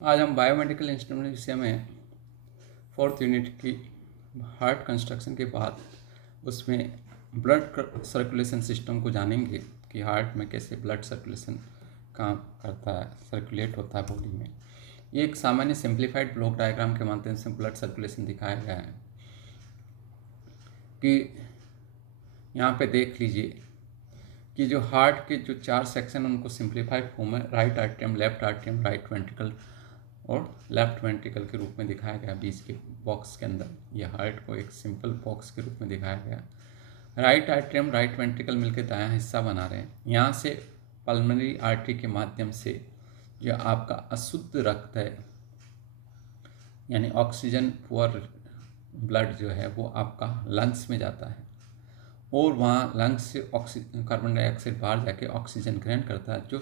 आज हम biomedical instrument विषय में 4th यूनिट की हार्ट कंस्ट्रक्शन के बाद उसमें ब्लड सर्कुलेशन सिस्टम को जानेंगे कि हार्ट में कैसे ब्लड सर्कुलेशन काम करता है, सर्कुलेट होता है बॉडी में। ये एक सामान्य सिंप्लीफाइड ब्लॉक डायग्राम के माध्यम से ब्लड सर्कुलेशन दिखाया गया है कि यहाँ पे देख लीजिए कि जो हार्ट के जो 4 सेक्शन उनको सिंप्लीफाइड फॉर्म में right atrium, left atrium, right ventricle और लेफ्ट वेंट्रिकल के रूप में दिखाया गया बीच के बॉक्स के अंदर। ये हार्ट को एक सिंपल बॉक्स के रूप में दिखाया गया। राइट आर्टरियम, राइट वेंट्रिकल मिलकर दायां हिस्सा बना रहे हैं। यहाँ से पल्मोनरी आर्टरी के माध्यम से जो आपका अशुद्ध रक्त है यानी ऑक्सीजन पुअर ब्लड जो है वो आपका लंग्स में जाता है और वहाँ लंग्स से कार्बन डाइऑक्साइड बाहर जाके ऑक्सीजन ग्रहण करता है। जो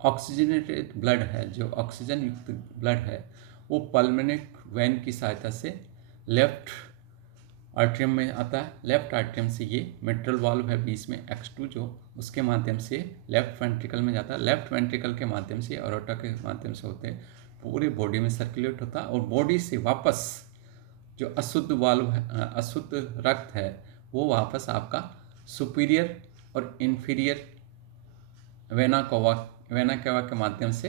ऑक्सीजनेटेड ब्लड है, जो ऑक्सीजन युक्त ब्लड है, वो पल्मोनरी वेन की सहायता से लेफ्ट आर्टरियम में आता है। लेफ्ट आर्टरियम से ये मिट्रल वाल्व है बीच में X2 जो, उसके माध्यम से लेफ्ट वेंट्रिकल में जाता है। लेफ्ट वेंट्रिकल के माध्यम से अरोटा के माध्यम से होते पूरे बॉडी में सर्कुलेट होता है और बॉडी से वापस जो अशुद्ध वाल्व है, अशुद्ध रक्त है, वो वापस आपका सुपीरियर और इन्फीरियर वेना केवा के माध्यम से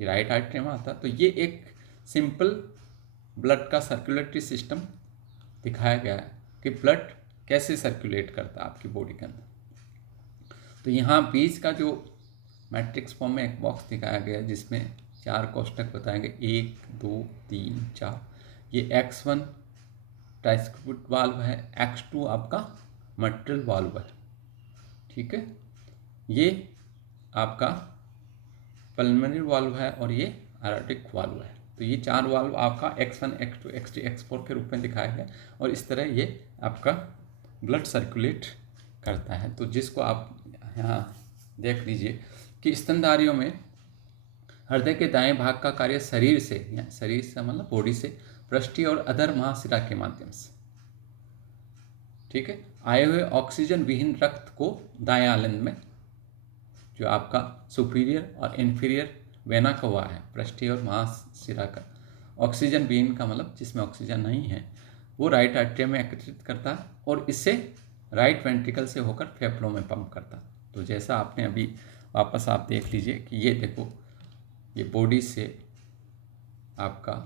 राइट आर्टरी में आता। तो ये एक सिंपल ब्लड का सर्कुलेटरी सिस्टम दिखाया गया है कि ब्लड कैसे सर्कुलेट करता है आपकी बॉडी के अंदर। तो यहाँ बीच का जो मैट्रिक्स फॉर्म में एक बॉक्स दिखाया गया है जिसमें 4 कोष्टक बताएंगे, 1, 2, 3, 4। ये X1 ट्राइस्क्रिप्ट वाल्व है, X2 आपका मट्रल वाल्व है, ठीक है। ये आपका पल्मोनरी वाल्व है और ये एरोटिक वाल्व है। तो ये 4 वाल्व आपका X1, X2, X3, X4 के रूप में दिखाया गया और इस तरह ये आपका ब्लड सर्कुलेट करता है। तो जिसको आप यहाँ देख लीजिए कि स्तनधारियों में हृदय के दाएं भाग का कार्य शरीर से मतलब बॉडी से पृष्ठीय और अधर महाशिरा के माध्यम से, ठीक है, आए हुए ऑक्सीजन विहीन रक्त को दाएं आलिंद में जो आपका सुपीरियर और इन्फीरियर वेना कवा है, पृष्ठीय और महाशिरा का, ऑक्सीजन विहीन का मतलब जिसमें ऑक्सीजन नहीं है, वो राइट आर्टरी में एकत्रित करता है और इससे राइट वेंट्रिकल से होकर फेफड़ों में पंप करता। तो जैसा आपने अभी वापस आप देख लीजिए कि ये देखो, ये बॉडी से आपका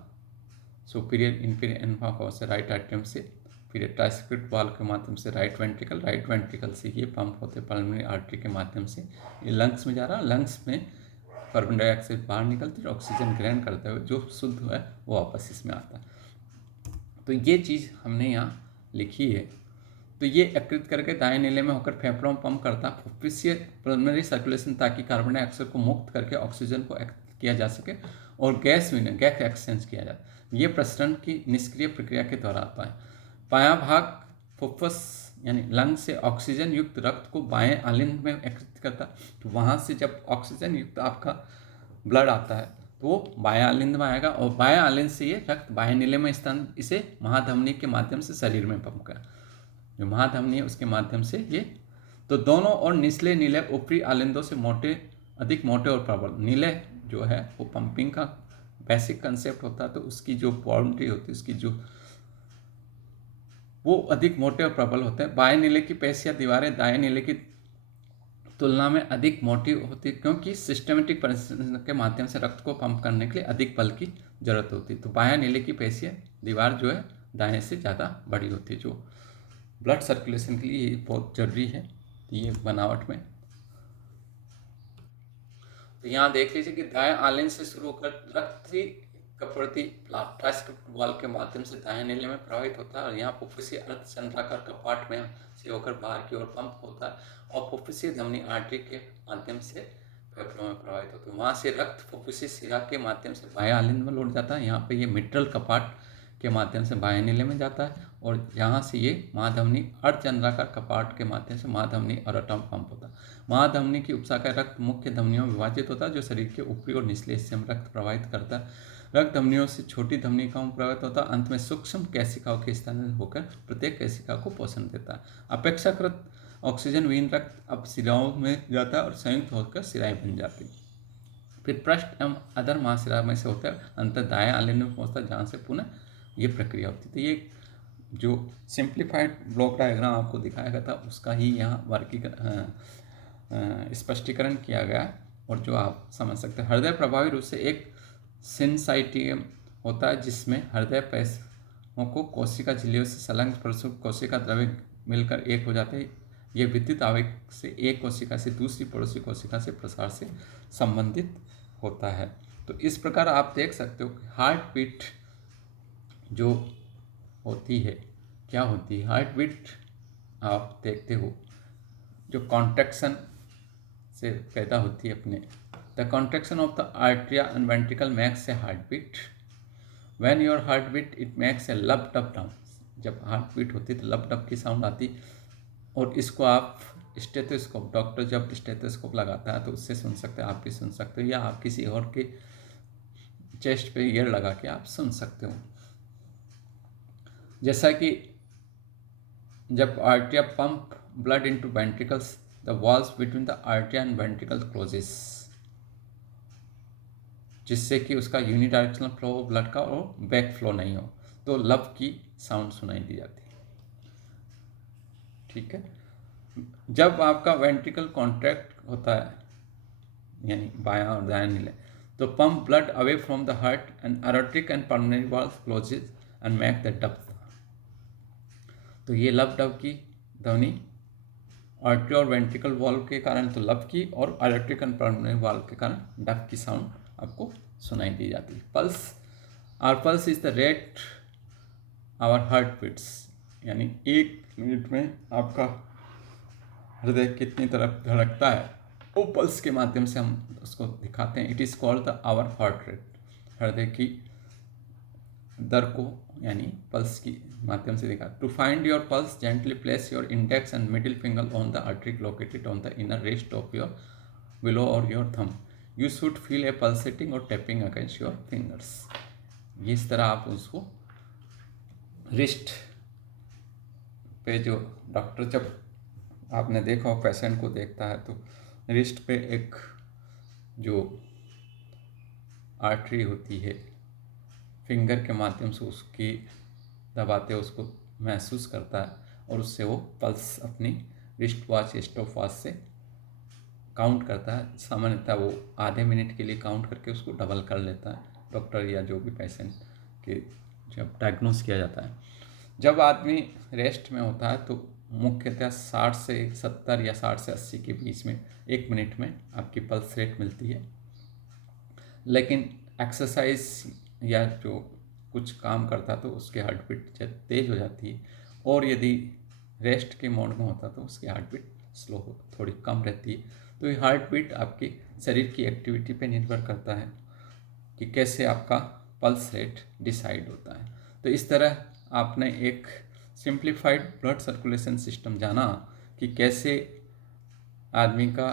सुपीरियर, इन्फीरियर एनफा कवा से राइट आर्टरी से, फिर ट्राइस्क्रिप्ट वाल्व के माध्यम से राइट वेंट्रिकल से ये पंप होते पल्मोनरी आर्टरी के माध्यम से ये लंग्स में जा रहा। लंग्स में कार्बन डाइऑक्साइड बाहर निकलती है, ऑक्सीजन ग्रहण करते हुए जो शुद्ध है वो वापस इसमें आता है। तो ये चीज़ हमने यहाँ लिखी है। तो ये एकत्रित करके दाएं नीले में होकर फेफड़ों में पंप करता है फुफ्फुसीय पल्मोनरी सर्कुलेशन, ताकि कार्बन डाइऑक्साइड को मुक्त करके ऑक्सीजन को किया जा सके और गैस एक्सचेंज किया जाए। ये प्रसरण की निष्क्रिय प्रक्रिया के द्वारा आता है। बायां भाग फुफ्फुस यानी लंग से ऑक्सीजन युक्त रक्त को बाएं आलिंद में एकत्रित करता है। तो वहाँ से जब ऑक्सीजन युक्त आपका ब्लड आता है तो वो बाएं आलिंद में आएगा और बाएं आलिंद से ये रक्त बाएं नीले में स्थान इसे महाधमनी के माध्यम से शरीर में पंप कर, जो महाधमनी है उसके माध्यम से ये, तो दोनों और निचले नीले ऊपरी आलिंदों से अधिक मोटे और प्रबल। नीले जो है वो पंपिंग का बेसिक कंसेप्ट होता है, तो उसकी जो बाउंड्री होती है, उसकी जो वो अधिक मोटे और प्रबल होते हैं। बाएं नीले की पेशियां दीवारें दाएं नीले की तुलना में अधिक मोटी होती है क्योंकि सिस्टमेटिक परिवर्तन के माध्यम से रक्त को पंप करने के लिए अधिक बल की जरूरत होती है। तो बायां नीले की पेशियां दीवार जो है दाएं से ज़्यादा बड़ी होती है, जो ब्लड सर्कुलेशन के लिए बहुत जरूरी है। तो ये बनावट में, तो यहाँ देख लीजिए कि दाएं आलिंद से शुरू होकर रक्त कपड़ती ट्राइस्क्रिप्ट वाल्व के माध्यम से दाएं नीले में प्रवाहित होता है और यहाँ फुफ्फुसीय अर्धचंद्राकार कपाट में से होकर बाहर की ओर पंप होता है और फुफ्फुसीय धमनी आर्टरी के माध्यम से फेफड़ों में प्रवाहित होता है। वहाँ से रक्त फुफ्फुसीय शिरा के माध्यम से बाएं आलिंद में लौट जाता है। यहाँ पे ये मिट्रल कपाट के माध्यम से बाएं नीले में जाता है और यहाँ से ये महाधमनी अर्धचंद्राकार कपाट के माध्यम से महाधमनी अरोटा में पंप होता है। महाधमनी की उपशाखा रक्त मुख्य धमनियों में विभाजित होता है जो शरीर के ऊपरी और निचले हिस्से में रक्त प्रवाहित करता है। रक्त धमनियों से छोटी धमनिकाओं में प्रवाहित होता है, अंत में सूक्ष्म केशिकाओं के स्थान होकर प्रत्येक केशिका को पोषण देता है। अपेक्षाकृत ऑक्सीजन विहीन रक्त अब शिराओं में जाता है और संयुक्त होकर शिराएं बन जाती है। फिर पृष्ठ एवं अधर महाशिरा में से होता है अंतर दाएं आलिंद में पहुँचता है, जहाँ से पुनः ये प्रक्रिया होती है। तो ये जो सिंप्लीफाइड ब्लॉक डायग्राम आपको दिखाया गया था उसका ही यहाँ स्पष्टीकरण किया गया है, और जो आप समझ सकते हैं। हृदय प्रभावी रूप से एक सिनसाइटियम होता है जिसमें हृदय पेशियों को कोशिका झिल्लियों से संलग्न प्रसुप्त कोशिका द्रव्य मिलकर एक हो जाते हैं। ये विद्युत आवेग से एक कोशिका से दूसरी पड़ोसी कोशिका से प्रसार से संबंधित होता है। तो इस प्रकार आप देख सकते हो कि हार्ट बीट जो होती है, क्या होती है हार्ट बीट, आप देखते हो जो कॉन्ट्रैक्शन से पैदा होती है अपने। The contraction of the atria and ventricle makes a heart beat. When your heart beat it makes a lub dub sound. जब हार्ट बीट होती है तो लब डब की साउंड आती, और इसको आप स्टेथोस्कोप, डॉक्टर जब स्टेथोस्कोप लगाता है तो उससे सुन सकते हैं, आप भी सुन सकते हो, या आप किसी और के चेस्ट पे ईयर लगा के आप सुन सकते हो। जैसा कि जब atria pump blood into ventricles the walls between the atria and ventricle closes, जिससे कि उसका यूनिडायरेक्शनल फ्लो हो ब्लड का और बैक फ्लो नहीं हो, तो लब की साउंड सुनाई दी जाती है। ठीक है। जब आपका वेंट्रिकल कॉन्ट्रैक्ट होता है, यानी बायां और दायां हिले, तो pump blood away from the heart and aortic and pulmonary valves closes and make the dub. तो ये लब डब की ध्वनि आर्टरी और वेंट्रिकल वॉल्व के कारण तो लब की, और aortic एंड pulmonary वाल्व के कारण डब की साउंड आपको सुनाई दी जाती है। Pulse, our pulse is the rate our heart beats, यानी 1 मिनट में आपका हृदय कितनी तरफ धड़कता है वो पल्स के माध्यम से हम उसको दिखाते हैं। It is called the our heart rate. हृदय की दर को यानी पल्स की माध्यम से दिखा। To find your pulse gently place your index and middle finger on the artery located on the inner wrist of your below or your thumb. You should feel a pulsating or tapping against your fingers. इस तरह आप उसको wrist पे, जो doctor जब आपने देखा हो पेशेंट को देखता है तो रिस्ट पे एक जो आर्टरी होती है फिंगर के माध्यम से उसकी दबाते उसको महसूस करता है, और उससे वो पल्स अपनी रिस्ट वॉच स्टॉप वॉच से काउंट करता है। सामान्यतः वो आधे मिनट के लिए काउंट करके उसको डबल कर लेता है डॉक्टर या जो भी पेशेंट के जब डायग्नोस किया जाता है। जब आदमी रेस्ट में होता है तो मुख्यतः 60 से 70 या 60 से 80 के बीच में 1 मिनट में आपकी पल्स रेट मिलती है। लेकिन एक्सरसाइज या जो कुछ काम करता तो उसकी हार्ट बीट तेज़ हो जाती है, और यदि रेस्ट के मोड में होता तो उसकी हार्ट बीट स्लो हो, थोड़ी कम रहती है। तो ये हार्ट बीट आपके शरीर की एक्टिविटी पे निर्भर करता है कि कैसे आपका पल्स रेट डिसाइड होता है। तो इस तरह आपने एक सिंप्लीफाइड ब्लड सर्कुलेशन सिस्टम जाना कि कैसे आदमी का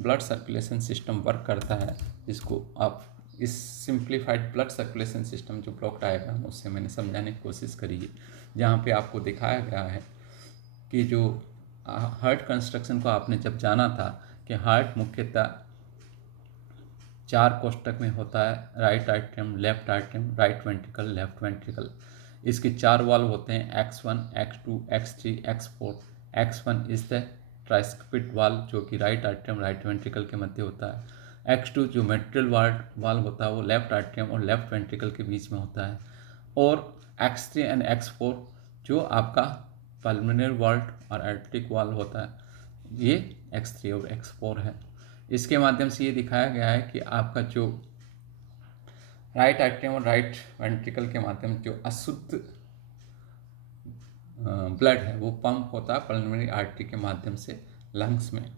ब्लड सर्कुलेशन सिस्टम वर्क करता है, जिसको आप इस सिंप्लीफाइड ब्लड सर्कुलेशन सिस्टम जो ब्लॉक डायग्राम उससे मैंने समझाने की कोशिश करी है, जहाँ पे आपको दिखाया गया है कि जो हार्ट कंस्ट्रक्शन को आपने जब जाना था कि हार्ट मुख्यतः 4 कोष्ठक में होता है, right atrium, left atrium, right ventricle, left ventricle. इसके 4 वाल्व होते हैं X1, X2, X3, X4। X1 is the ट्राइस्किपिड valve जो कि राइट आर्टरियम राइट वेंट्रिकल के मध्य होता है। X2 जो मेट्रियल वाल्व होता है वो लेफ्ट आर्टरियम और लेफ्ट वेंट्रिकल के बीच में होता है। और X3 एंड X4 जो आपका पल्मोनरी वाल्व और आर्टरिक वाल्व होता है, ये X3 और X4 है। इसके माध्यम से ये दिखाया गया है कि आपका जो राइट आर्टरियम और राइट वेंट्रिकल के माध्यम से जो अशुद्ध ब्लड है वो पंप होता है पल्मोनरी आर्टरी के माध्यम से लंग्स में।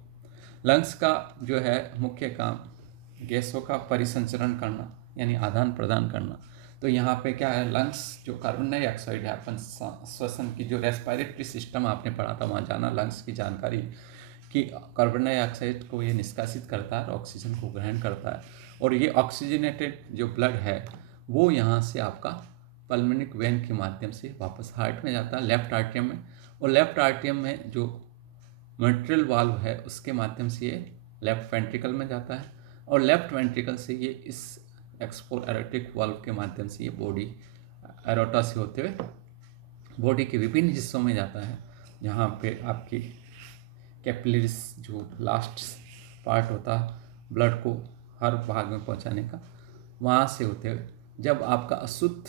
लंग्स का जो है मुख्य काम गैसों का परिसंचरण करना यानी आदान प्रदान करना। तो यहाँ पे क्या है, लंग्स जो कार्बन डाइऑक्साइड है अपन श्वसन की जो रेस्पिरेटरी सिस्टम आपने पढ़ा था वहाँ जाना लंग्स की जानकारी कि कार्बन डाइऑक्साइड को ये निष्कासित करता है और ऑक्सीजन को ग्रहण करता है, और ये ऑक्सीजनेटेड जो ब्लड है वो यहाँ से आपका पल्मोनिक वेन के माध्यम से वापस हार्ट में जाता है लेफ्ट आर्टरियम में, और लेफ्ट आर्टरियम में जो मेट्रियल वाल्व है उसके माध्यम से ये लेफ्ट वेंट्रिकल में जाता है, और लेफ्ट वेंट्रिकल से ये इस एक्सपोर एरोटिक वाल्व के माध्यम से ये बॉडी एरोटा से होते हुए बॉडी के विभिन्न हिस्सों में जाता है, जहाँ पे आपकी कैपिलरीज जो लास्ट पार्ट होता है ब्लड को हर भाग में पहुँचाने का, वहाँ से होते हुए जब आपका अशुद्ध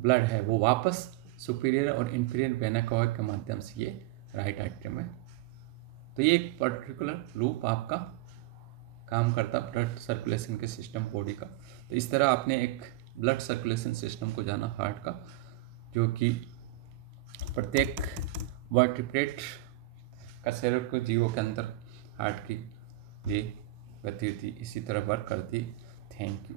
ब्लड है वो वापस सुपीरियर और इंफीरियर वेना कवा के माध्यम से ये राइट एट्रियम में, तो ये एक पर्टिकुलर लूप आपका काम करता ब्लड सर्कुलेशन के सिस्टम बॉडी का। तो इस तरह आपने एक ब्लड सर्कुलेशन सिस्टम को जाना हार्ट का, जो कि प्रत्येक वर्टिब्रेट का शरीर को जीवों के अंदर हार्ट की ये गतिविधि इसी तरह वर्क करती। Thank you.